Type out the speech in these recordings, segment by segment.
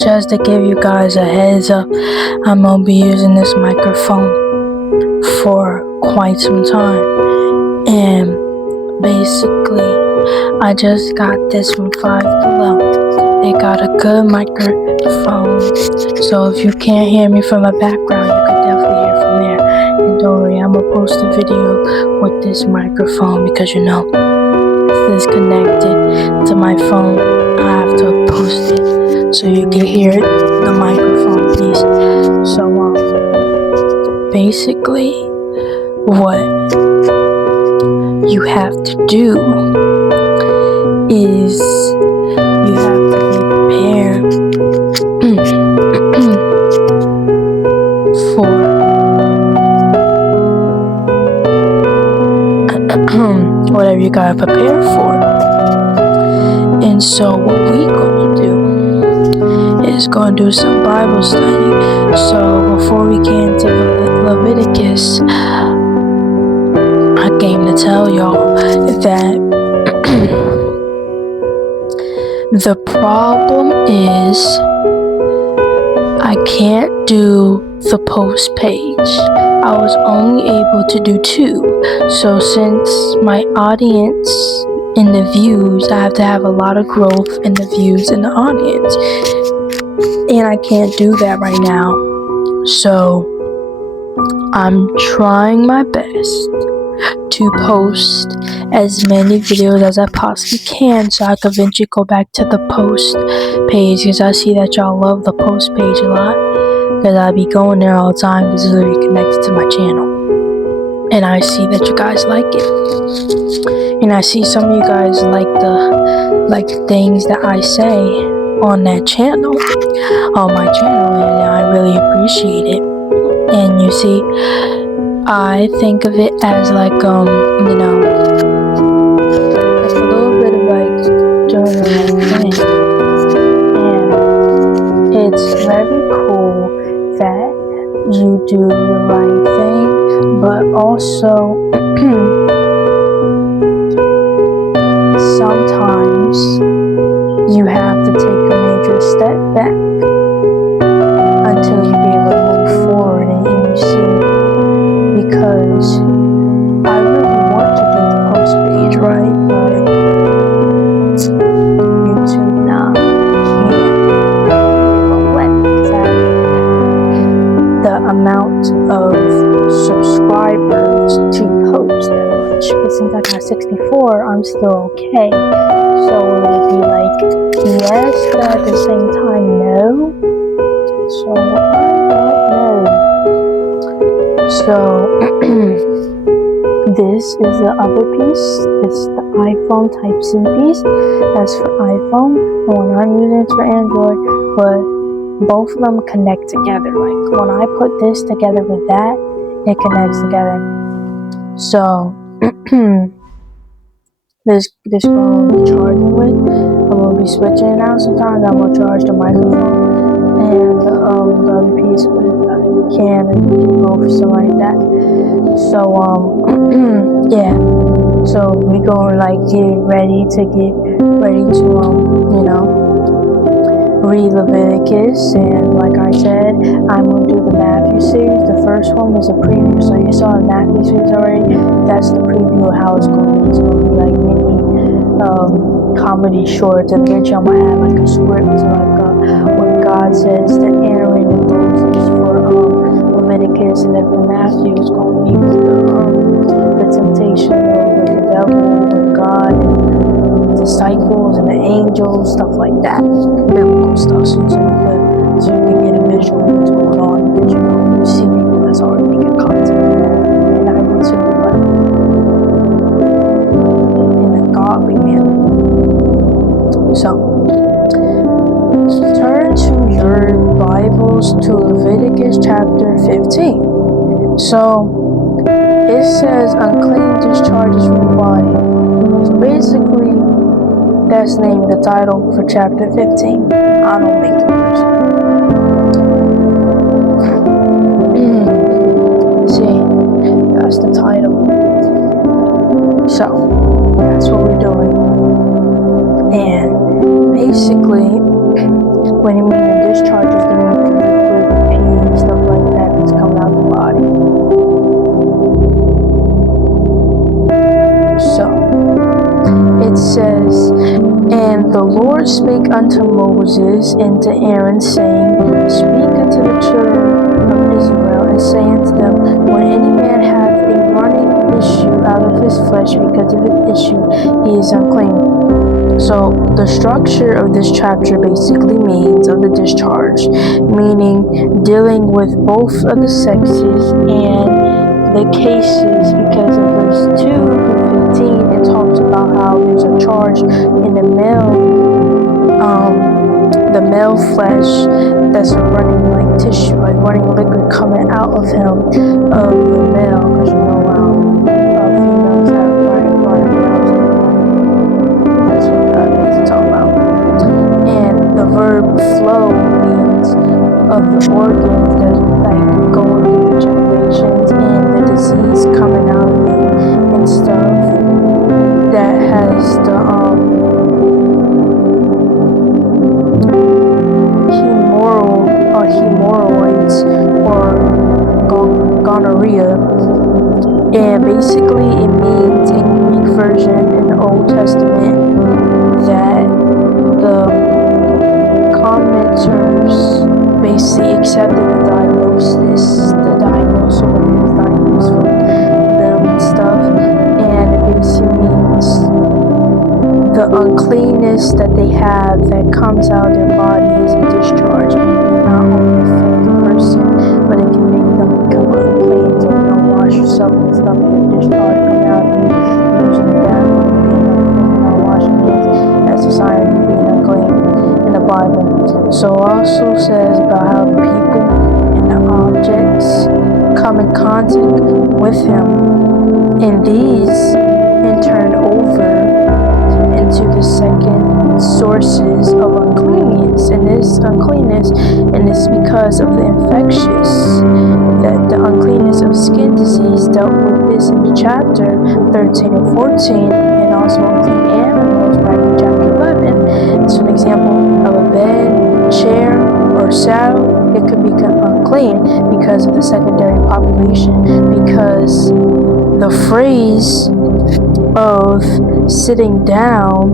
just to give you guys a heads up, I'm gonna be using this microphone for quite some time. And basically, I just got this from Five Below. They got a good microphone, so if you can't hear me from the background, you can definitely hear from there. And don't worry, I'm gonna post a video with this microphone because if it's connected to my phone, I have to post it so you can hear the microphone piece. So basically, what you have to do is you have to be prepared for whatever you gotta prepare for. And so what we're gonna do is gonna do some Bible study. So before we get into Leviticus, I came to tell y'all that the problem is I can't do the post page. I was only able to do 2. So since my audience in the views, I have to have a lot of growth in the views in the audience. And I can't do that right now. So I'm trying my best to post as many videos as I possibly can so I can eventually go back to the post page, because I see that y'all love the post page a lot, because I be going there all the time because it's literally connected to my channel, and I see that you guys like it, and I see some of you guys like the things that I say on that channel, on my channel, and I really appreciate it. And you see, I think of it as like a little bit of like doing the right thing. And it's very cool that you do the right thing, but also sometimes you have to take a major step back until you be able to move forward. And you see, because I really want to do the post page, right? But YouTube now can't let the amount of subscribers to post that much. But since I got 64, I'm still okay. So it would be like yes, but at the same time no. So I don't know. So this is the other piece. It's the iPhone Type-C piece. That's for iPhone. The one I'm using is for Android. But both of them connect together. Like when I put this together with that, it connects together. So this phone I'm charging with, I'm gonna be switching it out sometimes. I'm gonna charge the microphone and the other piece with a can and both, so like that. So yeah. So we gonna get ready to read Leviticus, and like I said, I'm gonna do the Matthew series. The first one was a preview, so you saw the Matthew series already. That's the preview of how it's gonna be. It's gonna be like mini comedy shorts, and eventually I'm gonna have like a script, what God says to Aaron and Moses for Leviticus, and then for Matthew it's gonna be the temptation with the devil and God and disciples and the angels, stuff like that, biblical stuff, so you can get a visual of what's going on, because you see people that's already making content, and I will too, but in a godly manner. So turn to your Bibles to Leviticus chapter 15. So it says unclean discharges from the body. So basically, that's named the title for chapter 15. I don't make the words. See, that's the title. So that's what we're doing. And basically, when you mean discharges the liquid, pee, stuff like that that's coming out the body. So it says, and the Lord spake unto Moses and to Aaron, saying, Speak unto the children of Israel, and say unto them, When any man hath a running issue out of his flesh because of an issue, he is unclean. So the structure of this chapter basically means of the discharge, meaning dealing with both of the sexes and the cases, because in verse 2 and 15 it talks about how there's a charge in the male flesh that's running like tissue, like running liquid coming out of him, of the male, because you know females have running males. That's what that means to talk about. And the verb flow means of the organs that like going through the generations and the disease coming out of them and stuff that has the hemorrhoids or gonorrhea. And basically it means in Greek version in the Old Testament that the commenters basically accepted the diagnosis from them and stuff, and it basically means the uncleanness that they have that comes out of their body is a discharge, meaning not only affect the person, but it can make them become unclean. So you don't wash yourself and stuff, and a discharge coming out of you, using the bathroom, being unclean, not washing hands. That's a sign of you being unclean in the Bible. So it also says about how the people and the objects come in contact with him, and these in turn over into the second sources of uncleanness, and this uncleanness, and it's because of the infectious, that the uncleanness of skin disease dealt with this in chapter 13 and 14, and also unclean animals back in chapter 11. So an example of a bed, chair, or saddle, it could become unclean because of the secondary population, because the phrase of sitting down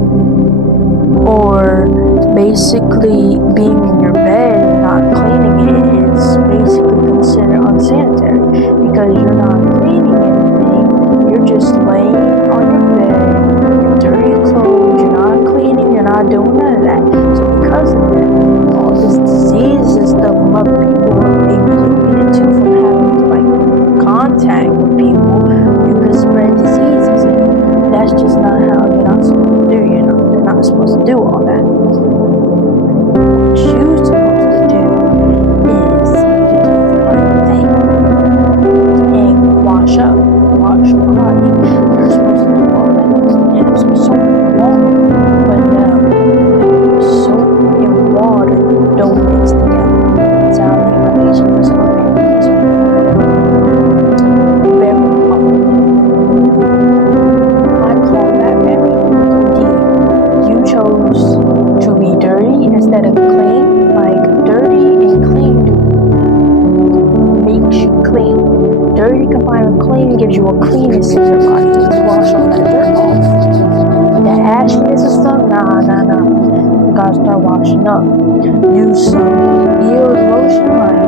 or basically being in your bed and not cleaning it is basically considered unsanitary, because you're not cleaning anything, you're just laying on your bed in dirty clothes, you're not cleaning, you're not doing none of that. So because of that, all this disease and stuff from other people, maybe you get it too from having like contact with people, you could spread diseases, and that's just not how you're not supposed to do. They're not supposed to do all that. What you're supposed to do is to do the right thing and wash your body. You're supposed to do all that. And some soap and water, but no, soap and water don't mix together. That's how the information is going. Instead of clean, like dirty and clean makes you clean. Dirty combined with clean gives you a cleanness in your body. You wash all that dirt off. That ashiness and stuff, nah. You gotta start washing up. Use some Eels lotion, like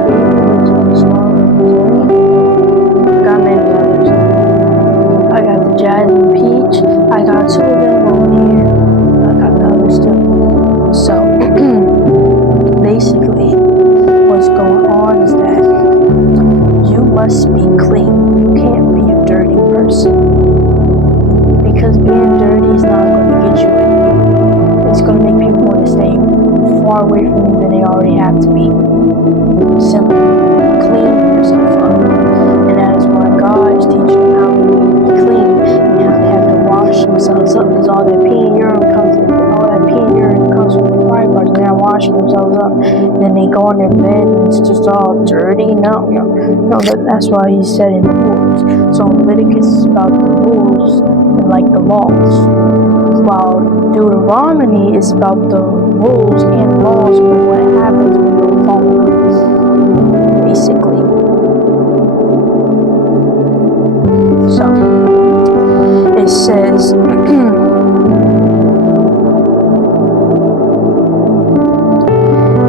I got many others. I got the Jasmine Peach. I got 2 of them over here. I got the others too. So basically what's going on is that you must be clean. You can't be a dirty person, because being dirty is not going to get you anywhere. It's going to make people want to stay far away from you than they already have to be. Simple. Clean yourself up, and that is why God is teaching them how they need to be clean and how they have to wash themselves up, because all that pee and urine comes from the private parts, and they're washing themselves up, and then they go on their bed and it's just all dirty. No, that's why he said in the rules. So Leviticus is about the rules and like the laws, while Deuteronomy is about the rules and laws, but what happens when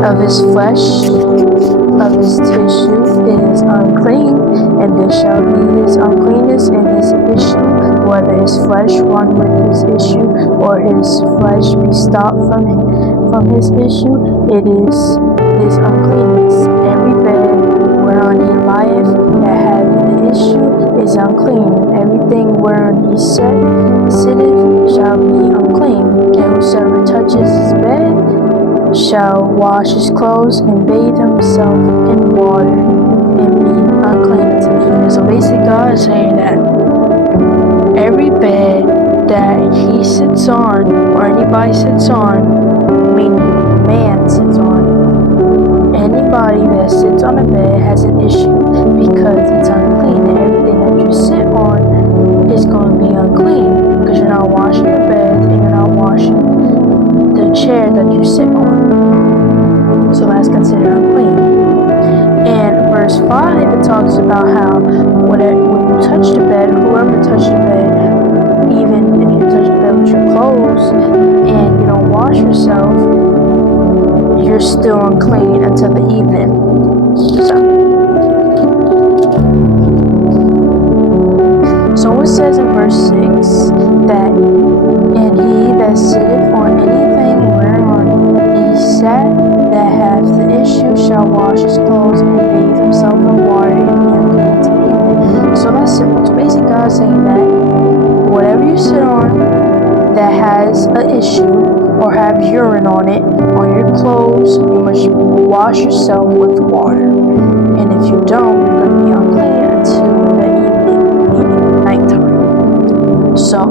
of his flesh, of his tissue is unclean, and this shall be his uncleanness and his issue. Whether his flesh run with his issue, or his flesh be stopped from his issue, it is his uncleanness. Every bed whereon he lieth that hath the issue is unclean. Everything whereon he sitteth shall be unclean. And whosoever touches his bed shall wash his clothes and bathe himself in water and be unclean until evening. So basically God is saying that every bed that he sits on, or anybody sits on, meaning man sits on, anybody that sits on a bed has an issue because it's unclean. And everything that you sit on is going to be unclean because you're not washing your bed and you're not washing the chair that you sit on. So that's considered unclean. And verse 5, it talks about how when you touch the bed, whoever touched the bed, even if you touch the bed with your clothes and you don't wash yourself, you're still unclean until the evening. So it says in verse 6 that, and he that sitteth on anything whereon he sat that hath the issue shall wash his clothes and bathe himself in water and be unclean to the evening. So that's simple. It's basically God saying that whatever you sit on that has an issue or have urine on it, on your clothes, you must wash yourself with water. And if you don't, you're going to be unclean until the evening, meaning nighttime. So,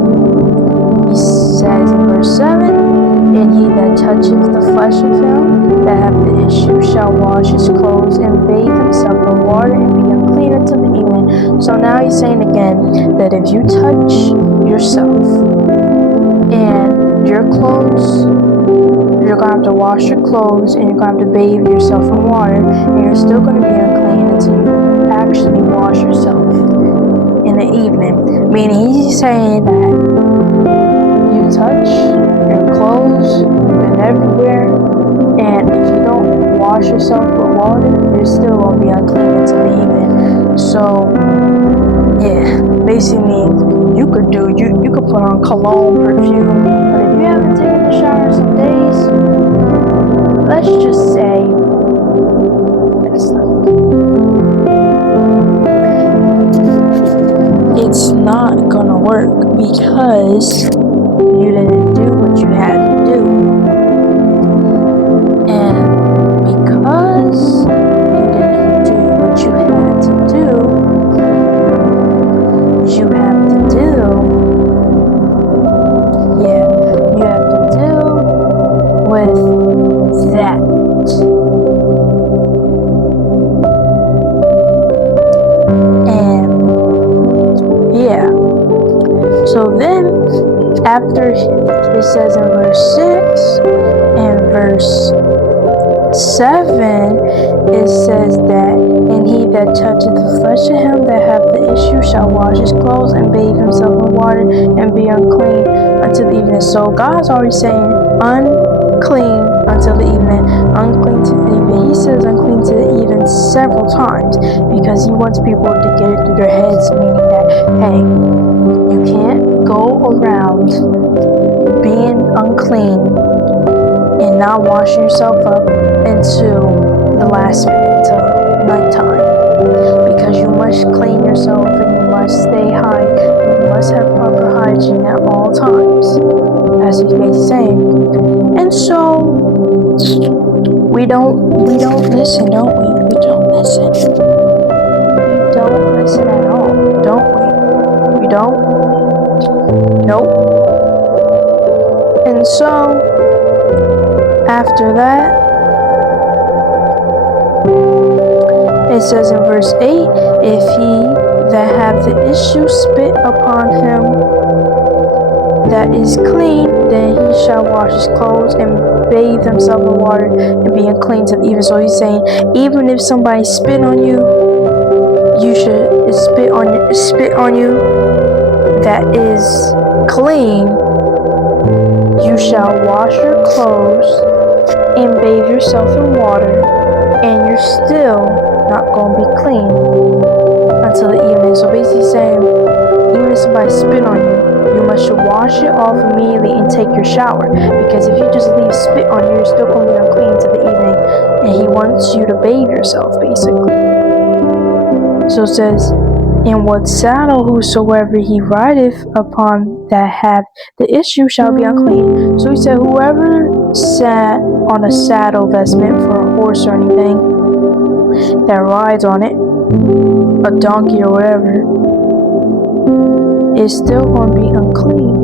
he says in verse 7, and he that toucheth the flesh of him that hath the issue shall wash his clothes and bathe himself in water and be unclean until the evening. So now he's saying again that if you touch yourself and your clothes, you're going to have to wash your clothes and you're going to have to bathe yourself in water, and you're still going to be unclean until you actually wash yourself in the evening. Meaning he's saying that you touch your clothes and everywhere, and if you don't wash yourself with water, you're still going to be unclean until the evening. So yeah, basically you could put on cologne, perfume, but if you haven't taken a shower in some days, let's just say it's not gonna work because you didn't do what you had to do. And because you didn't do what you had to do, you have to deal with that. And yeah, so then after it says in verse 6 and verse 7, it says that, and he that toucheth the flesh of him that hath the issue shall wash his clothes and bathe himself in water and be unclean until the evening. So God's already saying unclean until the evening, unclean to the evening. He says unclean to the evening several times because he wants people to get it through their heads, meaning that, hey, you can't go around being unclean and not washing yourself up until the last minute, till nighttime, because you must clean yourself and you must stay high. You must have proper hygiene at all times, as he's basically saying. And so we don't listen, don't we? We don't listen. We don't listen at all, don't we? We don't. Nope. And so after that, it says in verse 8, if he that hath the issue spit upon him that is clean, then he shall wash his clothes and bathe himself in water and be unclean to the evening. So he's saying, even if somebody spit on you, you should spit on you that is clean. You shall wash your clothes and bathe yourself in water, and you're still not going to be clean until the evening. So basically saying, even if somebody spit on you, you must wash it off immediately and take your shower. Because if you just leave spit on you, you're still going to be unclean until the evening. And he wants you to bathe yourself, basically. So it says, in what saddle whosoever he rideth upon that hath the issue shall be unclean. So he said, whoever sat on a saddle that's meant for a horse or anything that rides on it, a donkey or whatever, is still going to be unclean.